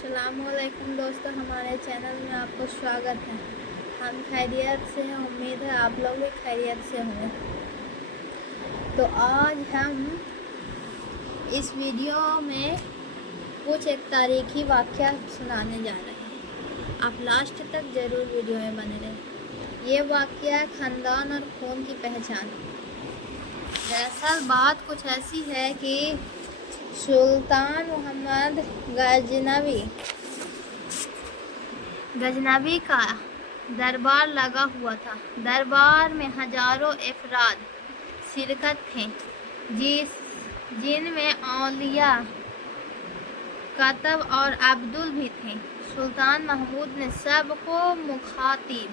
अस्सलामुअलैकुम दोस्तों, हमारे चैनल में आपको स्वागत है। हम खैरियत से हैं, उम्मीद है आप लोग भी खैरियत से होंगे। तो आज हम इस वीडियो में कुछ एक तारीखी वाक़या सुनाने जा रहे हैं। आप लास्ट तक ज़रूर वीडियो में बने रहें। ये वाक़या है ख़ानदान और खून की पहचान। दरअसल बात कुछ ऐसी है कि सुल्तान मोहम्मद गजनवी का दरबार लगा हुआ था। दरबार में हजारों अफराद शिरकत थे, जिनमें औलिया, कतब और अब्दुल भी थे। सुल्तान महमूद ने सबको मुखातिब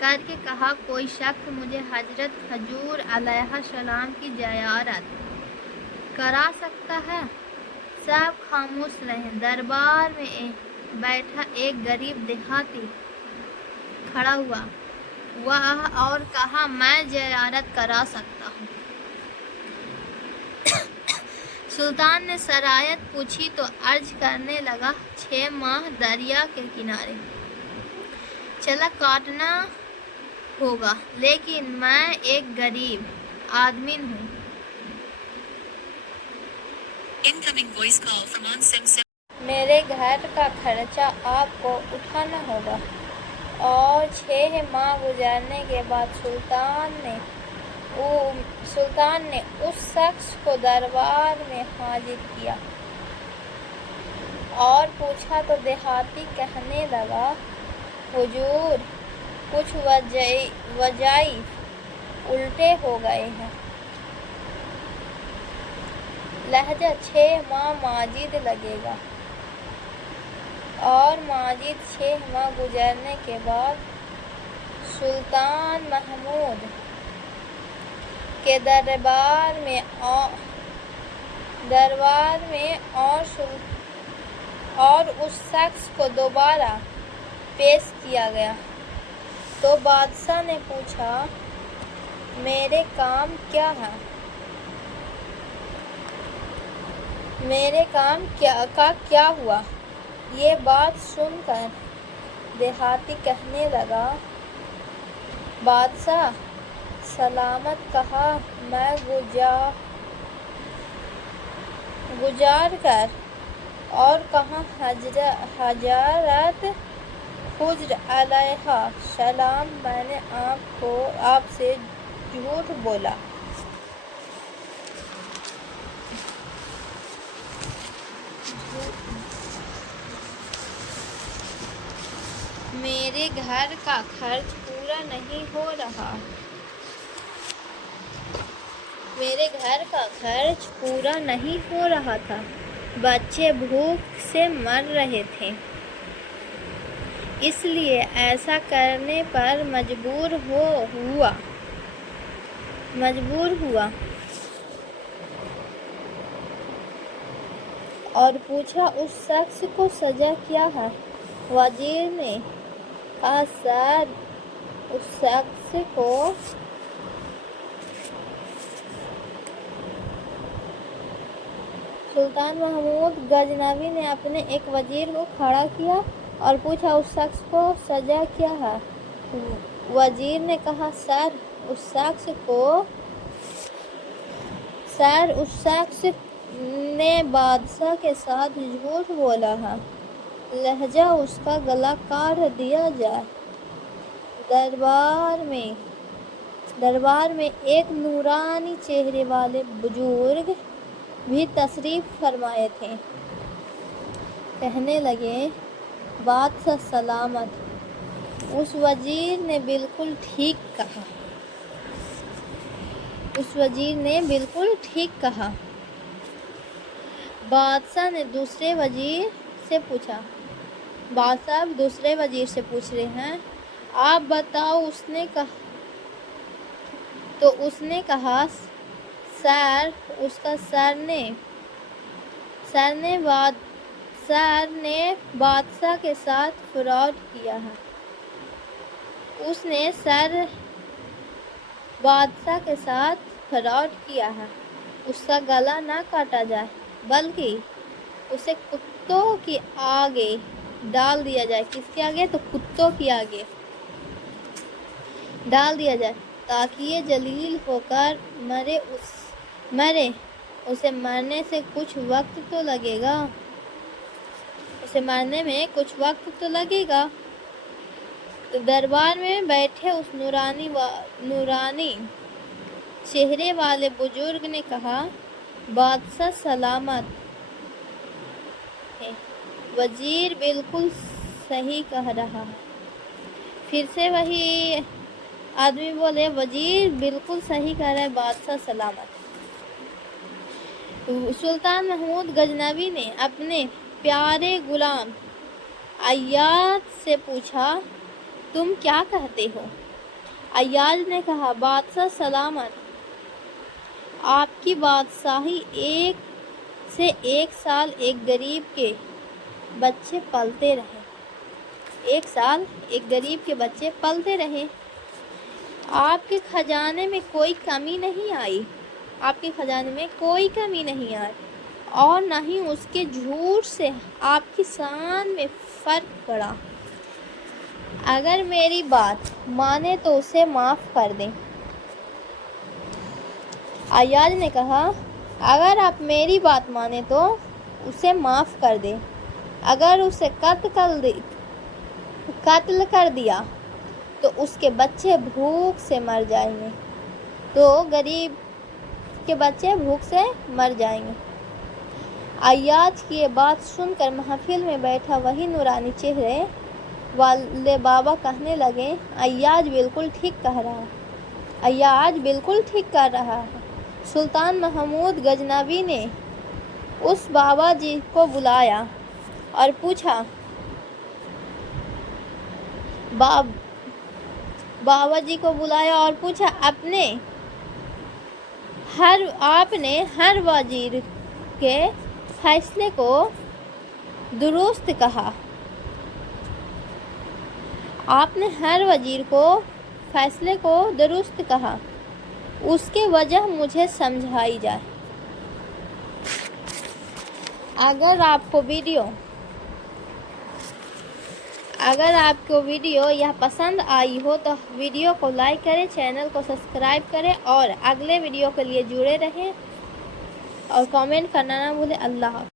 करके कहा, कोई शख्स मुझे हजरत हजूर अलैहिस्सलाम की ज़ियारत करा सकता है? सब खामोश रहे। दरबार में बैठा एक गरीब देहाती खड़ा हुआ वह और कहा, मैं ज़ियारत करा सकता हूँ। सुल्तान ने शरायत पूछी तो अर्ज करने लगा, 6 माह दरिया के किनारे चला काटना होगा, लेकिन मैं एक गरीब आदमी हूँ। Incoming voice call from on Sim. मेरे घर का खर्चा आपको उठाना होगा। और 6 माह गुजरने के बाद सुल्तान ने उस शख्स को दरबार में हाजिर किया और पूछा तो देहाती कहने लगा, हुजूर, कुछ वज़ाइफ उल्टे हो गए हैं। लहजा 6 माह माजिद लगेगा। और माजिद 6 माह गुजरने के बाद सुल्तान महमूद के दरबार में और उस शख्स को दोबारा पेश किया गया। तो बादशाह ने पूछा, मेरे काम क्या है? मेरे काम क्या हुआ? ये बात सुनकर देहाती कहने लगा, बादशाह सलामत कहा, मैं गुजार कर और कहा, हजरत हुज्र अलैहा सलाम, मैंने आपसे झूठ बोला। मेरे घर का खर्च पूरा नहीं हो रहा। मेरे घर का खर्च पूरा नहीं हो रहा था। बच्चे भूख से मर रहे थे। इसलिए ऐसा करने पर मजबूर हुआ और पूछा, उस शख्स को सजा क्या है? वजीर ने कहा, सर, उस शख्स को सुल्तान महमूद गजनवी ने अपने एक वजीर को खड़ा किया और पूछा, उस शख्स को सजा क्या है? वजीर ने कहा, सर, उस शख्स ने बादशाह के साथ झूठ बोला है। लहजा उसका गला काट दिया जाए। दरबार में एक नूरानी चेहरे वाले बुजुर्ग भी तशरीफ फरमाए थे। कहने लगे, बादशाह सलामत। उस वजीर ने बिल्कुल ठीक कहा। बादशाह ने दूसरे वजीर से पूछा। बादशाह अब दूसरे वजीर से पूछ रहे हैं, आप बताओ। उसने कहा, सर, उसका सर ने बादशाह के साथ फ्रॉड किया है। उसने बादशाह के साथ फ्रॉड किया है। उसका गला ना काटा जाए, बल्कि उसे کتوں کی آگے ڈال دیا جائے. کس کے آگے؟ تو کتوں کی آگے ڈال دیا جائے تاکہ یہ ذلیل ہو کر مرے. اسے مرنے سے کچھ وقت تو لگے گا. اسے مرنے میں کچھ وقت تو لگے گا. تو دربار میں بیٹھے اس نورانی چہرے والے بزرگ نے کہا بادشاہ سلامت ہے، وزیر بالکل صحیح کہہ رہا ہے. پھر سے وہی آدمی بولے وزیر بالکل صحیح کہہ رہا ہے، بادشاہ سلامت. سلطان محمود غزنوی نے اپنے پیارے غلام ایاز سے پوچھا تم کیا کہتے ہو؟ ایاز نے کہا بادشاہ سلامت، آپ کی بادشاہی 1 سال ایک غریب کے بچے پلتے رہے. 1 سال ایک غریب کے بچے پلتے رہے. آپ کے خزانے میں کوئی کمی نہیں آئی. آپ کے خزانے میں کوئی کمی نہیں آئی اور نہ ہی اس کے جھوٹ سے آپ کی شان میں فرق پڑا. اگر میری بات مانے تو اسے معاف کر دیں. ایاز نے کہا اگر آپ میری بات مانے تو اسے معاف کر دیں. اگر اسے قتل کر دیا تو اس کے بچے بھوک سے مر جائیں گے. تو غریب کے بچے بھوک سے مر جائیں گے. ایاز کی یہ بات سن کر محفل میں بیٹھا وہی نورانی چہرے والے بابا کہنے لگے ایاز بالکل ٹھیک کہہ رہا ہے. ایاز بالکل ٹھیک کر رہا ہے. سلطان محمود غزنوی نے اس بابا جی کو بلایا اور پوچھا آپ نے ہر وزیر کے فیصلے کو درست کہا. آپ نے ہر وزیر کو فیصلے کو درست کہا. اس کی وجہ مجھے سمجھائی جائے. اگر آپ کو ویڈیو یہ پسند آئی ہو تو ویڈیو کو لائک کریں، چینل کو سبسکرائب کریں اور اگلے ویڈیو کے لیے جڑے رہیں اور کامنٹ کرنا نہ بھولیں. اللہ حافظ.